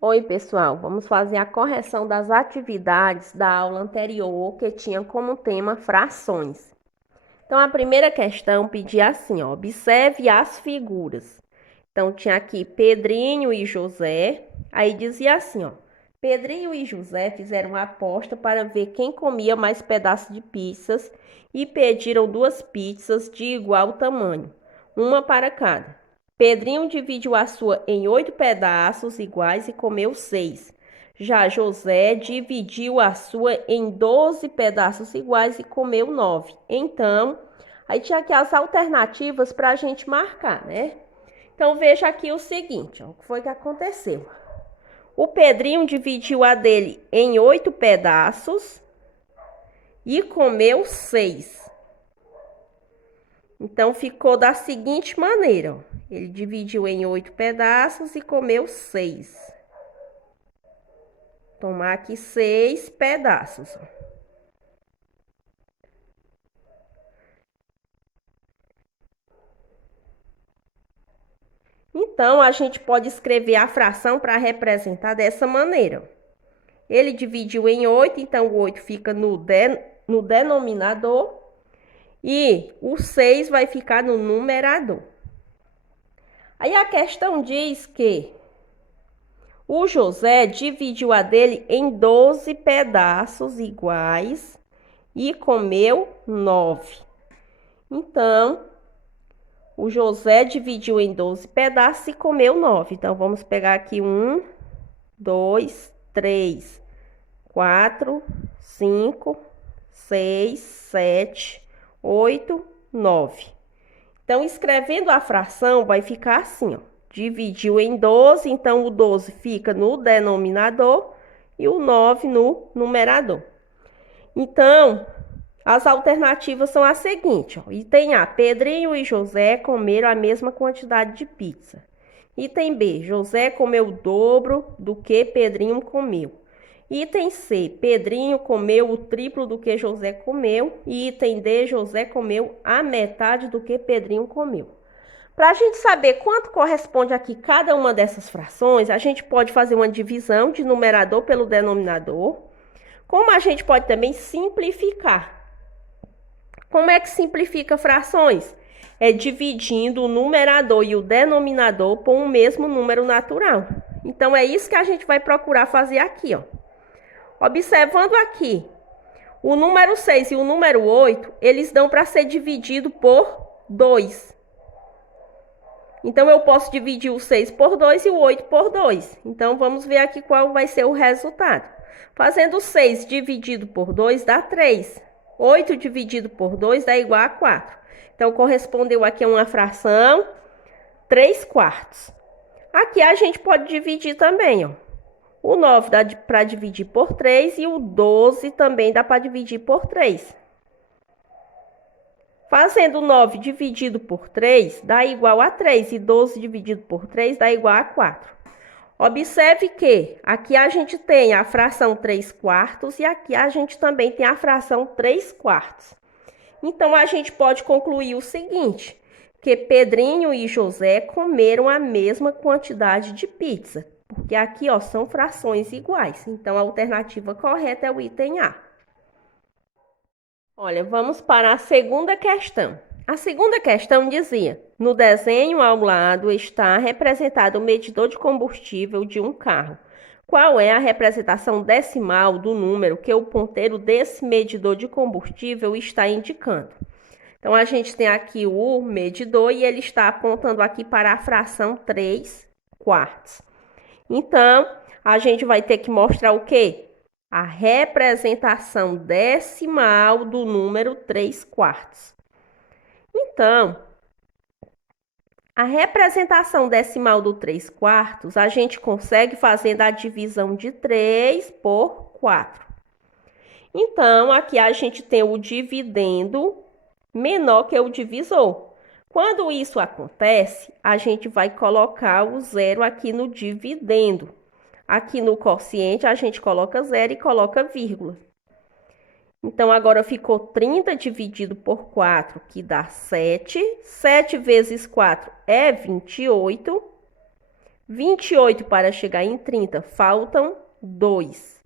Oi, pessoal, vamos fazer a correção das atividades da aula anterior que tinha como tema frações. Então, a primeira questão pedia assim, ó, observe as figuras. Então, tinha aqui Pedrinho e José, aí dizia assim, ó, Pedrinho e José fizeram uma aposta para ver quem comia mais pedaços de pizzas e pediram 2 pizzas de igual tamanho, uma para cada. Pedrinho dividiu a sua em 8 pedaços iguais e comeu 6. Já José dividiu a sua em 12 pedaços iguais e comeu 9. Então, aí tinha aqui as alternativas para a gente marcar, né? Então, veja aqui o seguinte, ó, o que foi que aconteceu. O Pedrinho dividiu a dele em 8 pedaços e comeu 6. Então, ficou da seguinte maneira, ó. Ele dividiu em 8 pedaços e comeu 6. Tomar aqui 6 pedaços, ó. Então, a gente pode escrever a fração para representar dessa maneira. Ele dividiu em 8, então o 8 fica no denominador e o 6 vai ficar no numerador. Aí a questão diz que o José dividiu a dele em 12 pedaços iguais e comeu 9. Então, o José dividiu em 12 pedaços e comeu 9. Então, vamos pegar aqui 1, 2, 3, 4, 5, 6, 7, 8, 9. Então, escrevendo a fração, vai ficar assim, ó. Dividiu em 12, então o 12 fica no denominador e o 9 no numerador. Então, as alternativas são as seguintes, ó. Item A, Pedrinho e José comeram a mesma quantidade de pizza. Item B, José comeu o dobro do que Pedrinho comeu. Item C, Pedrinho comeu o triplo do que José comeu. E item D, José comeu a metade do que Pedrinho comeu. Para a gente saber quanto corresponde aqui cada uma dessas frações, a gente pode fazer uma divisão de numerador pelo denominador, como a gente pode também simplificar. Como é que simplifica frações? É dividindo o numerador e o denominador por um mesmo número natural. Então, é isso que a gente vai procurar fazer aqui, ó. Observando aqui, o número 6 e o número 8, eles dão para ser dividido por 2. Então, eu posso dividir o 6 por 2 e o 8 por 2. Então, vamos ver aqui qual vai ser o resultado. Fazendo 6 dividido por 2 dá 3. 8 dividido por 2 dá igual a 4. Então, correspondeu aqui a uma fração 3 quartos. Aqui a gente pode dividir também, ó. O 9 dá para dividir por 3 e o 12 também dá para dividir por 3. Fazendo 9 dividido por 3 dá igual a 3 e 12 dividido por 3 dá igual a 4. Observe que aqui a gente tem a fração 3 quartos e aqui a gente também tem a fração 3 quartos. Então, a gente pode concluir o seguinte, que Pedrinho e José comeram a mesma quantidade de pizza, porque aqui, ó, são frações iguais. Então, a alternativa correta é o item A. Olha, vamos para a segunda questão. A segunda questão dizia, no desenho ao lado está representado o medidor de combustível de um carro. Qual é a representação decimal do número que o ponteiro desse medidor de combustível está indicando? Então, a gente tem aqui o medidor e ele está apontando aqui para a fração 3 quartos. Então, a gente vai ter que mostrar o quê? A representação decimal do número 3 quartos. Então, a representação decimal do 3 quartos, a gente consegue fazendo a divisão de 3 por 4. Então, aqui a gente tem o dividendo menor que o divisor. Quando isso acontece, a gente vai colocar o zero aqui no dividendo. Aqui no quociente, a gente coloca zero e coloca vírgula. Então, agora ficou 30 dividido por 4, que dá 7. 7 vezes 4 é 28. 28 para chegar em 30, faltam 2.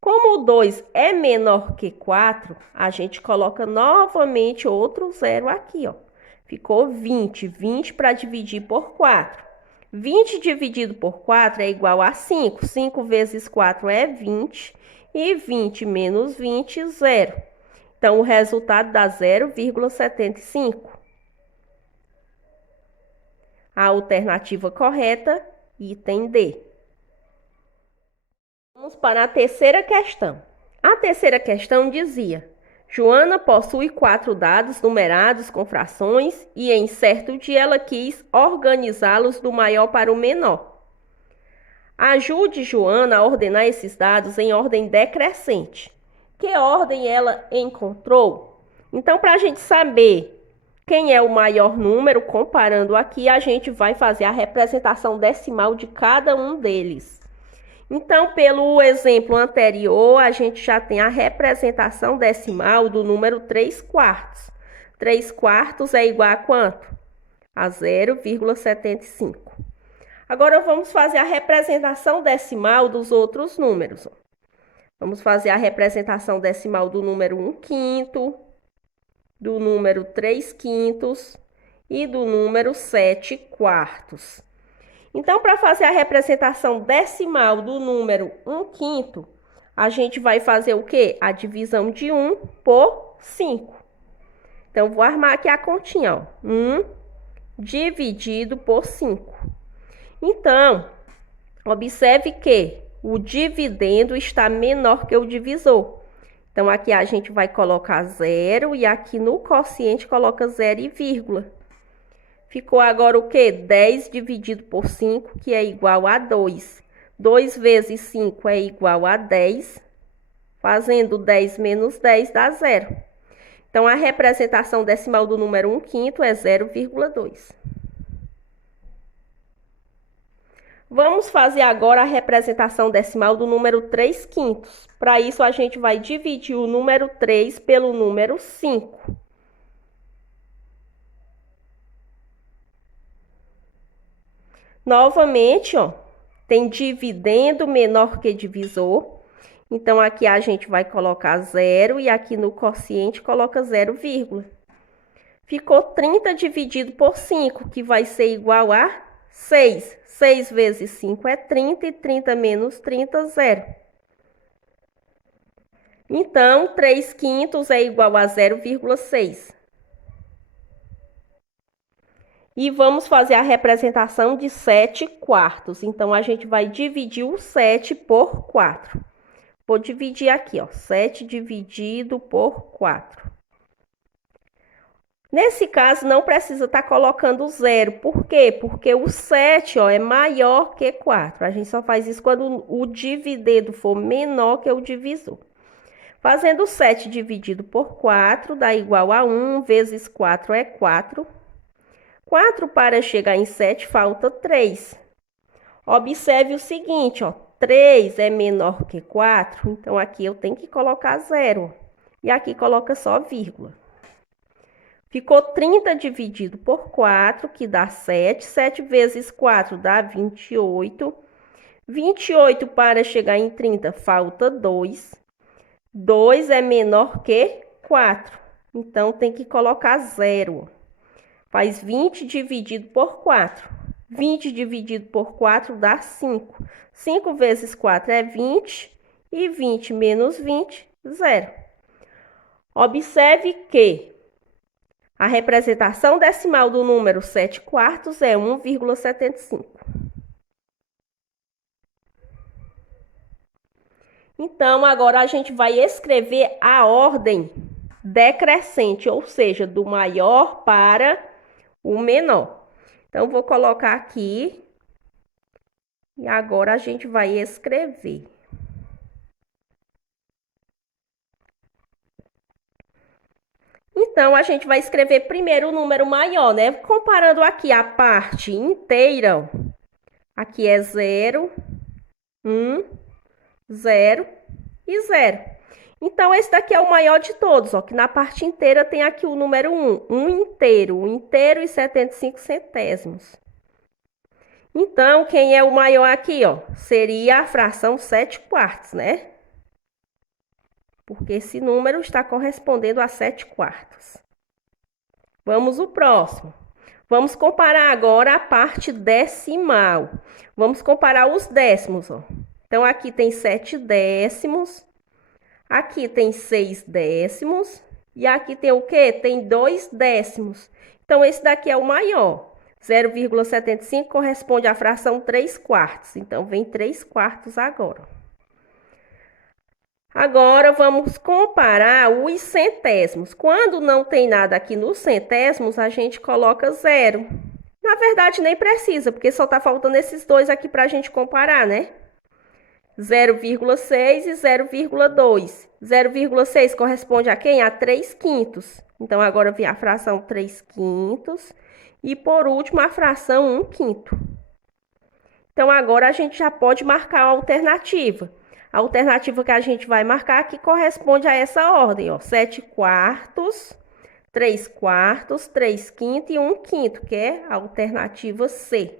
Como o 2 é menor que 4, a gente coloca novamente outro zero aqui, ó. Ficou 20. 20 para dividir por 4. 20 dividido por 4 é igual a 5. 5 vezes 4 é 20. E 20 menos 20, 0. Então, o resultado dá 0,75. A alternativa correta, item D. Vamos para a terceira questão. A terceira questão dizia: Joana possui 4 dados numerados com frações e em certo dia ela quis organizá-los do maior para o menor. Ajude Joana a ordenar esses dados em ordem decrescente. Que ordem ela encontrou? Então, para a gente saber quem é o maior número, comparando aqui, a gente vai fazer a representação decimal de cada um deles. Então, pelo exemplo anterior, a gente já tem a representação decimal do número 3/4. 3/4 é igual a quanto? A 0,75. Agora, vamos fazer a representação decimal dos outros números. Vamos fazer a representação decimal do número 1/5, do número 3/5 e do número 7/4. Então, para fazer a representação decimal do número 1/5, a gente vai fazer o quê? A divisão de 1 por 5. Então, vou armar aqui a continha, ó. 1 dividido por 5. Então, observe que o dividendo está menor que o divisor. Então, aqui a gente vai colocar 0 e aqui no quociente coloca 0 e vírgula. Ficou agora o quê? 10 dividido por 5, que é igual a 2. 2 vezes 5 é igual a 10. Fazendo 10 menos 10 dá 0. Então, a representação decimal do número 1/5 é 0,2. Vamos fazer agora a representação decimal do número 3/5. Para isso, a gente vai dividir o número 3 pelo número 5. Novamente, ó, tem dividendo menor que divisor. Então, aqui a gente vai colocar 0 e aqui no quociente coloca 0, vírgula. Ficou 30 dividido por 5, que vai ser igual a 6. 6 vezes 5 é 30 e 30 menos 30, 0. Então, 3/5 é igual a 0,6. E vamos fazer a representação de 7/4. Então, a gente vai dividir o 7 por 4. Vou dividir aqui, ó, 7 dividido por 4. Nesse caso, não precisa estar colocando 0. Por quê? Porque o 7, ó, é maior que 4. A gente só faz isso quando o dividendo for menor que o divisor. Fazendo 7 dividido por 4, dá igual a 1 vezes 4 é 4. 4 para chegar em 7, falta 3. Observe o seguinte, ó, 3 é menor que 4, então aqui eu tenho que colocar 0. E aqui coloca só vírgula. Ficou 30 dividido por 4, que dá 7. 7 vezes 4 dá 28. 28 para chegar em 30, falta 2. 2 é menor que 4, então tem que colocar 0. Faz 20 dividido por 4. 20 dividido por 4 dá 5. 5 vezes 4 é 20. E 20 menos 20, 0. Observe que a representação decimal do número 7/4 é 1,75. Então, agora a gente vai escrever a ordem decrescente, ou seja, do maior para o menor. Então, vou colocar aqui e agora a gente vai escrever. Então, a gente vai escrever primeiro o número maior, né? Comparando aqui a parte inteira, aqui é 0, 1, 0 e 0. Então, esse daqui é o maior de todos, ó, que na parte inteira tem aqui o número 1, 1 inteiro e 75 centésimos. Então, quem é o maior aqui, ó? Seria a fração 7/4, né? Porque esse número está correspondendo a 7/4. Vamos ao próximo. Vamos comparar agora a parte decimal. Vamos comparar os décimos, ó. Então, aqui tem 7 décimos. Aqui tem 6 décimos. E aqui tem o quê? Tem 2 décimos. Então, esse daqui é o maior. 0,75 corresponde à fração 3/4. Então, vem 3/4 agora. Agora, vamos comparar os centésimos. Quando não tem nada aqui nos centésimos, a gente coloca 0. Na verdade, nem precisa, porque só está faltando esses dois aqui para a gente comparar, né? 0,6 e 0,2. 0,6 corresponde a quem? A 3/5. Então, agora vem a fração 3/5. E, por último, a fração 1/5. Então, agora a gente já pode marcar a alternativa. A alternativa que a gente vai marcar aqui corresponde a essa ordem, ó. 7/4, 3/4, 3/5 e 1/5, que é a alternativa C.